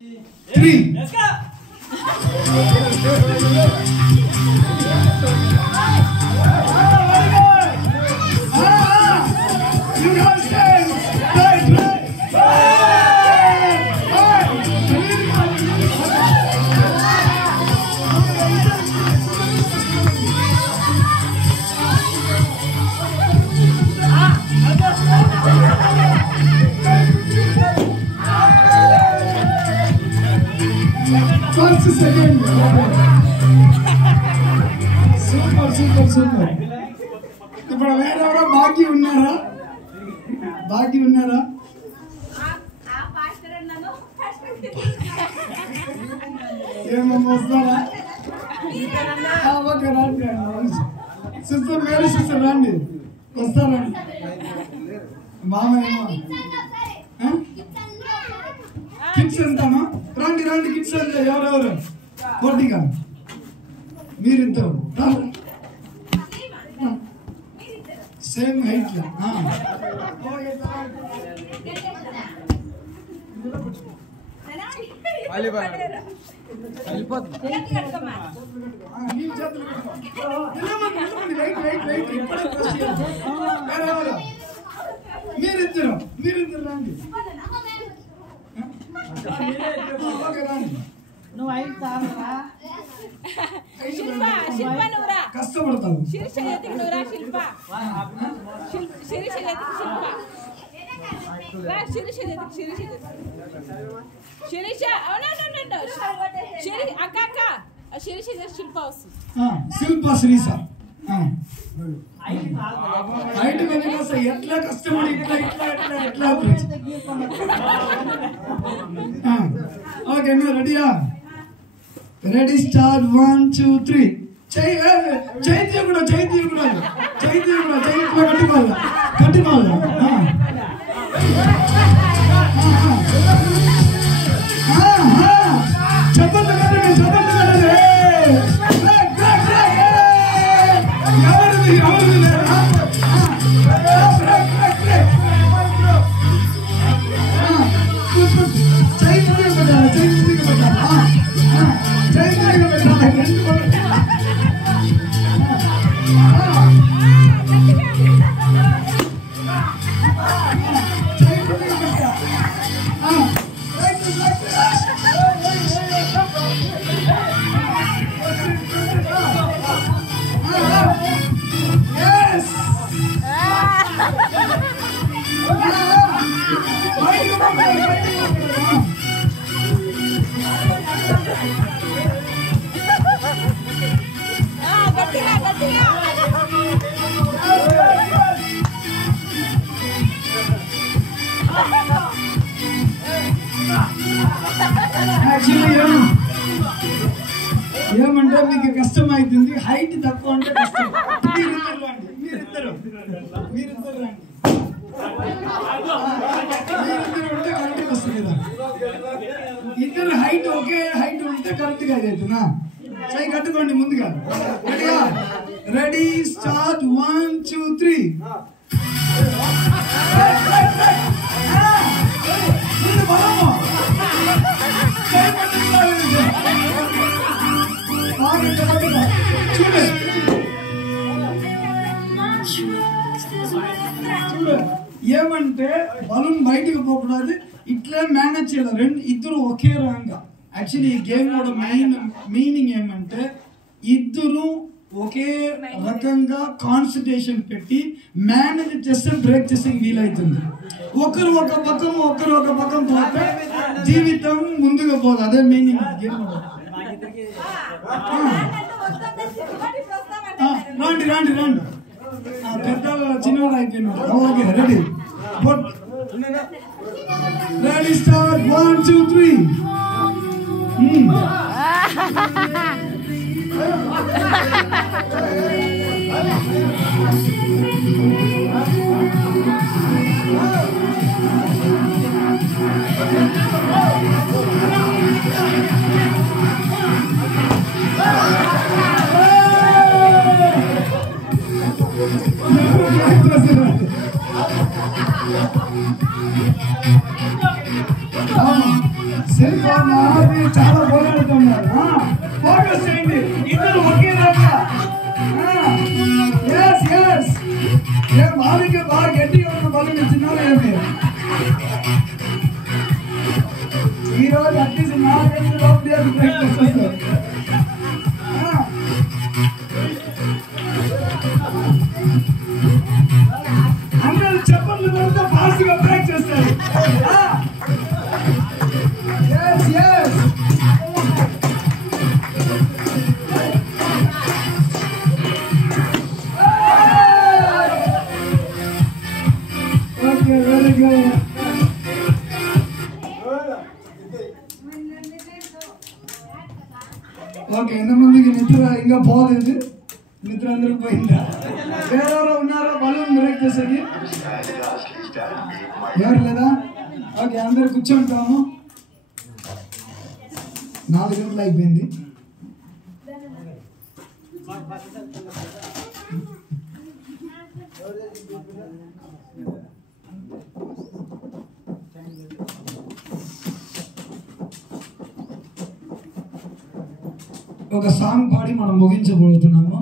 3. Let's go. You guys stand. Right. First second. Super. ఇప్పుడు వేరెవరో బాకీ ఉన్నారా? ఏమమ్మా వస్తారా? ఓకే రండి. సిస్టర్ మేరీ సిస్టర్ రండి, వస్తారండి. మామ ఏమో కిడ్స్ ఎంతమా? రండి కిడ్స్ ఎంత? ఎవరెవరు పోటీగా? మీరిద్దరు సేమ్ హైట్ లా మీరిద్దరు రండి. నువ్వు ఐదు తాగరా? శిల్ప నువ్వురా. కష్టపడతావు. శిరీష చేతికి నువ్వురా శిల్ప. శిరీష చేతికి శిల్ప. రా శిరీష చేతికి శిరీష. అక్క శిరీష చేతికి శిల్ప వస్తుంది. శిల్ప శ్రీష హైట్ వెనక ఎట్లా కష్టపడి ఎట్లా ఓకే రెడీయా? Ready start 1 2 3. చైతన్య కూడా కట్టుకోవాలి. చెప్పండి ఏమంటే మీకు కష్టం అవుతుంది. హైట్ తక్కువ అంటే కష్టం. మీరిద్దరు ఉంటే కరెక్ట్గా వస్తుంది కదా. ఇద్దరు హైట్ ఒకే హైట్ ఉంటే కరెక్ట్గా అవుతుందా? సై కట్టుకోండి ముందుగా. Ready start 1 2 3. ఏమంటే బలూన్ బయటకు పోకూడదు, ఇట్లా మేనేజ్ చేయాలి. ఇద్దరు ఒకే రంగా. యాక్చువల్లీ ఈ గేమ్ కూడా మీనింగ్ ఏమంటే ఇద్దరు ఒకే రకంగా కాన్సన్ట్రేషన్ పెట్టి మేనేజ్ చేస్తే బ్రేక్ చేసే వీలవుతుంది. ఒకరు ఒక పక్కం పోతే జీవితం ముందుగా పోదు. అదే మీనింగ్ గేమ్. రండి పెద్ద చిన్నవాడు అయిపోయినాడు. Okay ready start 1 2 3. Silva మాది చాలా పోరాడుతున్నారు. ఫోకస్ చేయండి, ఇద్దరు ఒకే రకంగా. వాళ్ళకి బాగా గట్టిగా ఉన్న బలం ఇచ్చినారు ఏమి ఈరోజు అట్లీస్ట్ 4 లోపల ప్రాక్టీస్ చేస్తారు. అందరూ చెప్పండి కొడితే ఫాస్ట్గా బ్రేక్ చేస్తారు. Okay, very good. ఓకే, ఎంతమందికి నిద్ర ఇంకా పోలేదు? నిద్ర అందరూ పోయిందా? ఎవరెవరో ఉన్నారో బలూన్ బ్రేక్ చేసేది? ఎవరు లేదా? ఓకే, అందరు కూర్చుంటాము. 4 గంటలు అయిపోయింది. ఒక సాంగ్ పాడి మనం ముగించబోతున్నాము.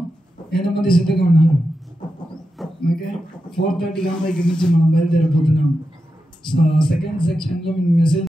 ఎంతమంది సిద్ధంగా ఉన్నారు? ఓకే, 4:30 గంటల నుంచి మనం బయలుదేరిపోతున్నాము. సెకండ్ సెక్షన్లో మేము మెసేజ్